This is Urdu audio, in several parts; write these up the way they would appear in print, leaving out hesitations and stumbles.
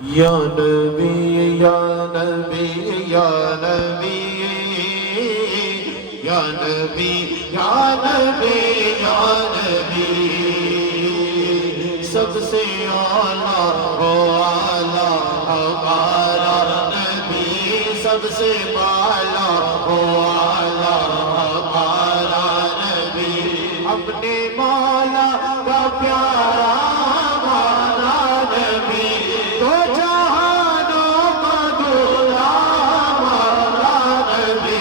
یا نبی یا نبی یا نبی یا نبی یا نبی یا نبی سب سے اعلیٰ ہو اعلیٰ ہمارا نبی سب سے بالا ہو اعلیٰ ہمارا نبی اپنے مولا کا پیارا ہمارا نبی تو جہانوں کا دولا ہمارا نبی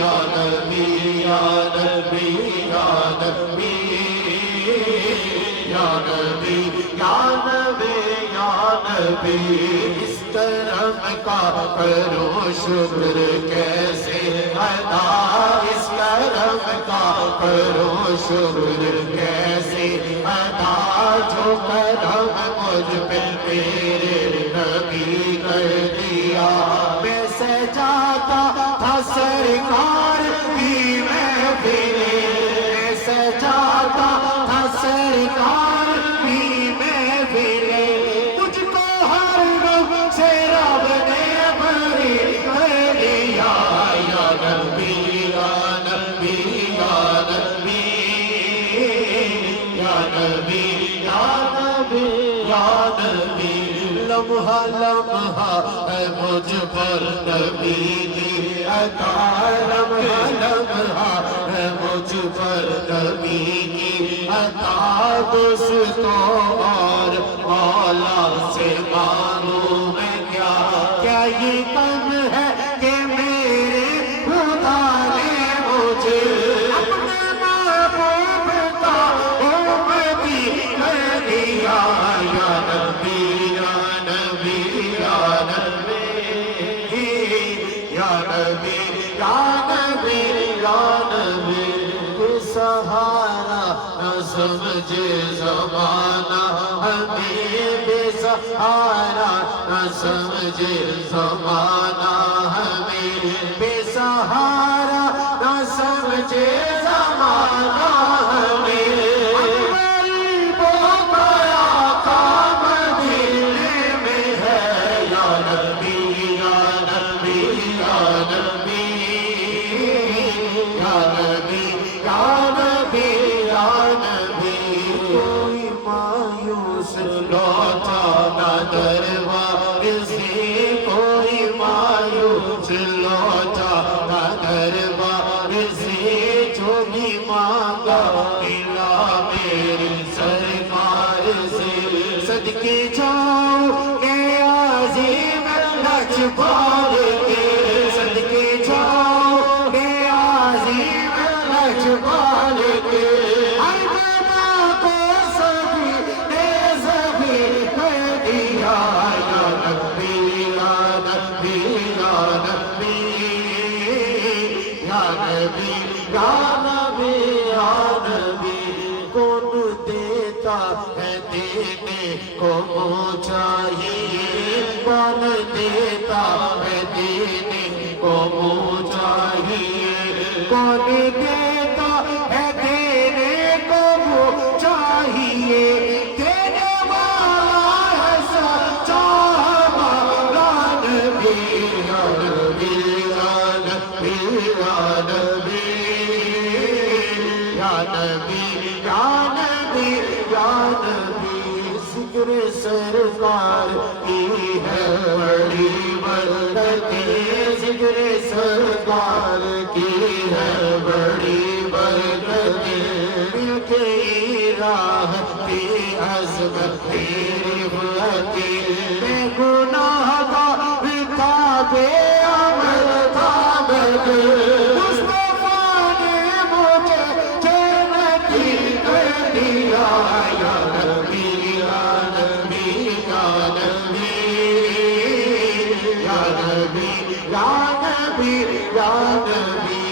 یا نبی یا نبی یا نبی یا نبی یا نبی یا نبی اس کرم کا کرو شکر کیسے ادا اس کرم کا کرو شکر کیسے ادا جو کرم مجھ پہ میرے نبی کر دیا میں سجاتا تھا سرکار کی محفل میں سجاتا تھا سرکار کی محفل مجھ کو ہر رب سے رب نے بری کر دیا یا نبی یا نبی یا نبی یا نبی یا نبی یا نبی لمحہ لمحہ ہے مجھ پر نبی کی عطا لمحہ لمحہ ہے مجھ پر نبی کی عطا دوستوں اور مولا سے مانوں میں کیا کیا یہ کم ہے کہ میرے خدا نے مجھے اپنے محبوب کا امتی کر دیا یا نبی یا نبی یا نبی یا نبی یا نبی یا نبی کے سہارا نہ سمجھے زمانہ ہمیں بے سہارا نہ سمجھے زمانہ ہمیں بے سہارا نہ سمجھے زمانہ ہمیں غریبوں کا آقا مدینے میں ہے یا نبی یا نبی یا نبی یا نبی یا نبی یا نبی کوئی مایوس لوٹا نہ دربار سے کوئی مایوس لوٹا نہ دربار سے جو بھی مانگا ملا میری سرکار سے صدقے جاؤ اے عظیم لجپال کے صدقے جاؤ اے عظیم لجپال کے ہر بنا کو سبھی نے سبھی کر دیا یا نبی یا نبی یا نبی یا نبی یا نبی یا نبی کون دیتا ہے دینے کو منہ چاہیے کون دیتا ہے دینے کو منہ چاہیے کون دیتا ہے دینے کو منہ چاہیے دینے والا ہے سچا ہمارا نبی یا نبی یا نبی یا نبی یا نبی یا نبی یا نبی ذکر سرکار کی ہے بڑی برکتیں ذکر سرکار کی ہے بڑی برکتیں مل کے راہ کی عظمت کی رفعتی میں گناہ کا تھا بے عمل تھا مصطفیٰ نے مجھے جنتی کر دیا یا نبی یا نبی یا نبی یا نبی یا نبی یا نبی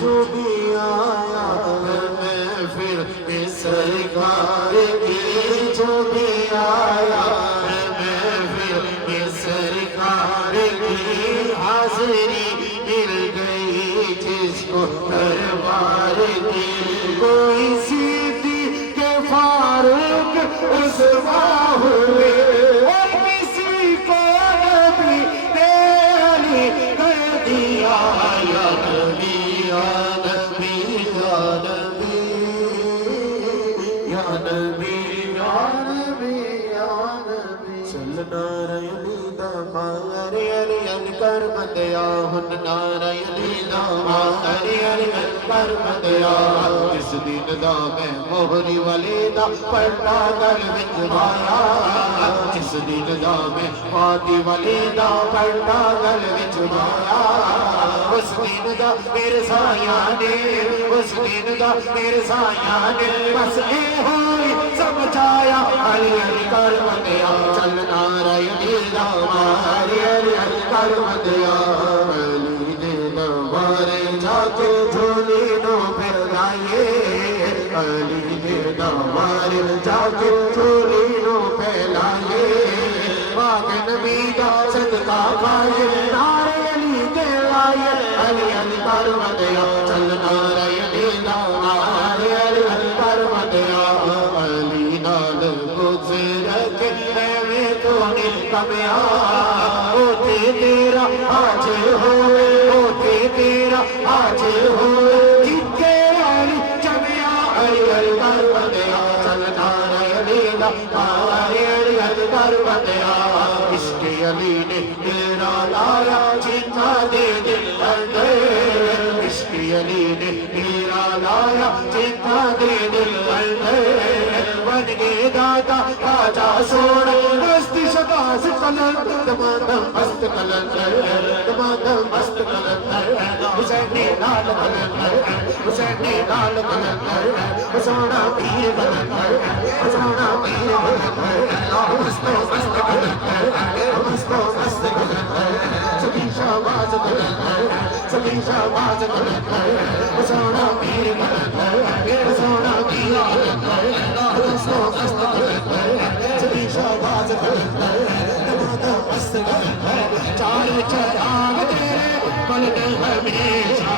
جو بھی آیا محفل میں سرکار کی جو بھی آیا محفل میں سرکار کی حاضری مل گئی جس کو دربار کی کوئی صدیق کے فاروق عثمان ہوئے اور کسی کو نارائنی دامار علی کر بدیا ہن نارائنی دامار علی کر بدیا اس دن دا میں موہری والے دا پردہ گل وچ مایا اس دن دا میں فاتی والے دا پردہ گل وچ مایا اس دن دا میرے سایاں نے اس دن دا میرے سایاں نے بس اے ہوئی سمجھایا علی علی کر بدیا چل نارائنی دامار علی کر بدیا علی نے دوارے جا کے جھولی نو پھر لائے علی نے دوارے جا کے جھولی نو پھیلائے پاک نبی دا صدقہ کھائے نعرے علی کے لائے علی علی کر بدیا چل نارائنی دامار علی کر بدیا علی نال گزر کے میں تو کمیا ہوتے تیرا آج ہوئے ہوتے تیرا آج ہوئے جتنے علی جمیا علی علی کر بدیا چل نارائنی دامار علی کر بدیا عشق علی نے میرا لایا جیتا دے دل اندر عشق علی نے میرا لایا جیتا دے دل اندر بن گئے داتا راجا سونا مستی شباز قلندر دمادم مست قلندر دمادم مست قلندر حسینی لال قلندر حسینی لال قلندر سونا پیر قلندر سونا پیر قلندر مستو مست قلندر مستو مست قلندر سبھی شباز قلندر سبھی شباز قلندر سونا پیر قلندر سونا پیر قلندر مستو مست قلندر سبھی شباز قلندر دمادم مست قلندر چار چراغ تیرے بلنے ہمیشہ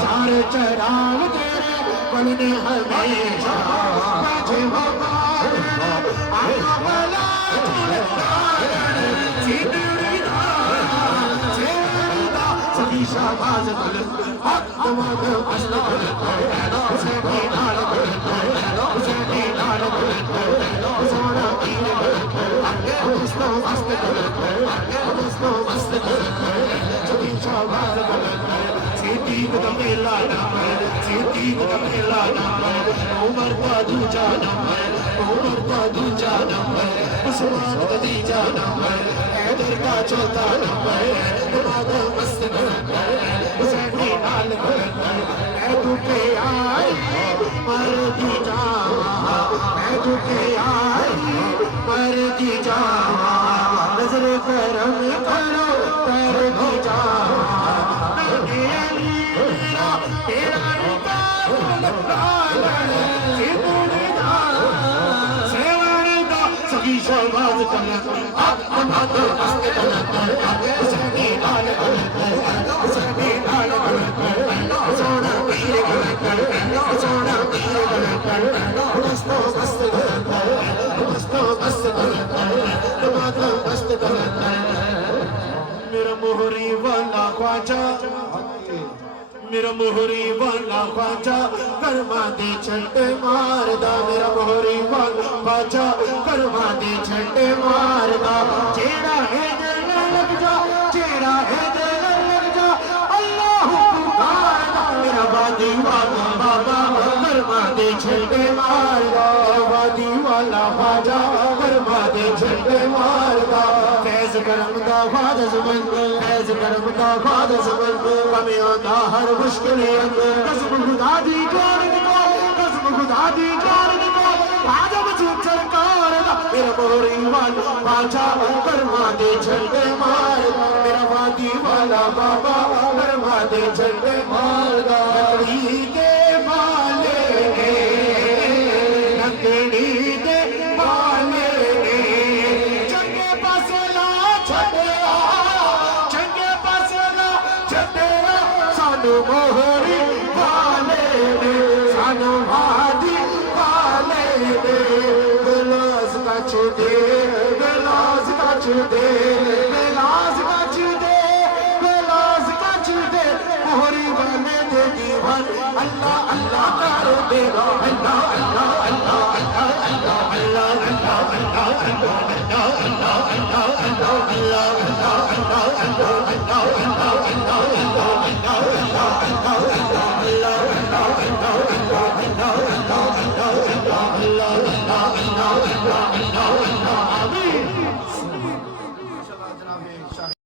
چار چراغ تیرے بلنے ہمیشہ بجے وقار آیا بلا سیدری دار سیدری دار سبھی شباز قلندر دمادم مست قلندر حسینی لال قلندر حسینی لال قلندر سونا پیر قلندر مستو مست قلندر مستو مست قلندر سبھی شباز قلندر سیدی کو میلا نام ہے سیدی کو میلا نام ہے عمر کا دوجا نام ہے عمر کا دوجا نام ہے عثمان کا تیجا نام ہے حیدر کا چوتھا نام ہے دمادم مست قلندر حسینی لال قلندر اے تو کے آئی مردی جاواں اے تو کے آئی مردی جاواں نظر کرم کرو کر بھی جاواں میں علی تیرا نکال لگانا سیدھوڑی دا سیوڑی دا سبھی شباز قلندر دمادم مست قلندر حسینی لال قلندر حسینی لال قلندر سونا پیر قلندر سونا پیر قلندر مستو مست قلندر مستو مست قلندر دمادم مست قلندر میرا مہری والا خواجہ میرا مہری والا خواجہ کرما دے چھنٹے ماردا میرا مہری والا خواجہ کرما دے چھنٹے ماردا جیڑا ہے دل لگ جا جیڑا ہے دل لگ جا اللہ پکاردا میرا وادی والا بابا کرما دے چھنٹے ماردا وادی والا خواجہ کرما دے چھنٹے ماردا فیض کرم دا خواجہ زبن فیض کرم دا خواجہ زبن کمیاں دا ہر مشکل قسم خدا دی جان کو قسم خدا دی جان کو خواجہ وجود سرکار دا میرا مہری والا بادشاہ کرما دے چھنٹے ماردا میرا وادی والا بابا کرما دے چھنٹے ماردا لکڑی دے بالے لکڑی دے بالے چنگے پاسے لا چھڈیا چنگے پاسے لا چھڈیا سانو مہری والے نے سانو وادی والے نے گلاس کچھ دے گلاس کچھ دے گلاس کچھ دے گلاس کچھ دے مہری والے دے دیوان اللہ اللہ کر دے اللہ اللہ اللہ اللہ اللہ اللہ اللہ اللہ اللہ اللہ اللہ اللہ اللہ اللہ